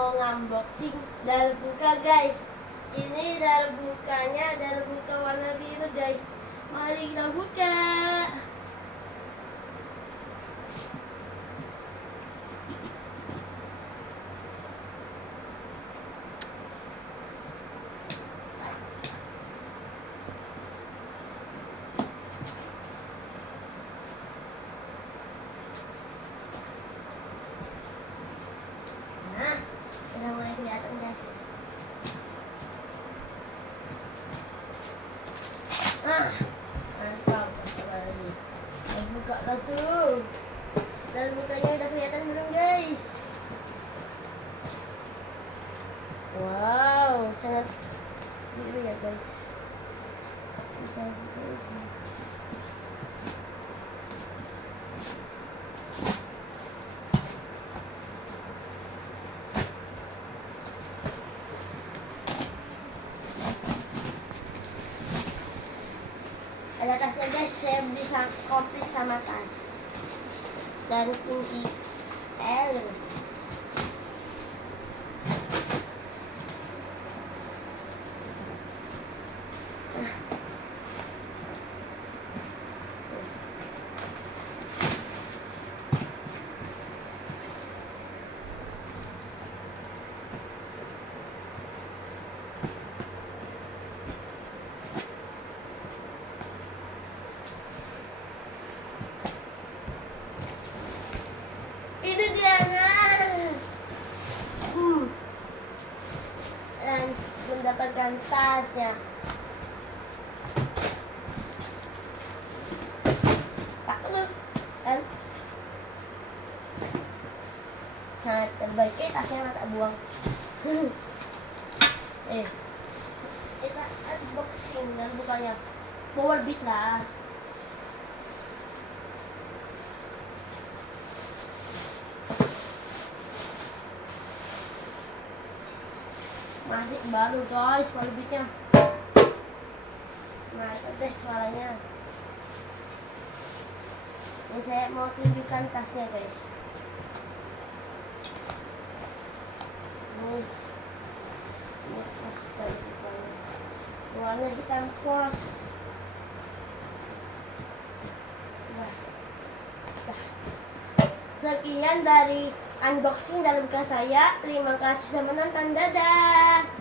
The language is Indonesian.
mau unboxing dalam buka guys. Ini dalam bukanya, dalam buka warna biru guys. Mari kita buka. Nah, sudah mulai kelihatan guys. Mantap sekali. Kita buka langsung. Dan bukanya udah kelihatan belum guys? Wow, sangat biru ya guys. Kita buka lagi. Ada tasnya guys, saya beli komplit sama tas dan kunci L. Ini dia nah. Dan mendapatkan tasnya. Pak lu kan sangat terbaik. Tasnya tak buang. Kita unboxing dan bukanya power beat lah. Masih baru guys, power beatnya. Nah itu guys suaranya. Ini saya mau tunjukkan tasnya guys. Ini tas dari bukanya. Warna hitam polos. Sekian dari unboxing dalam buka saya. Terima kasih sudah menonton. Dadah.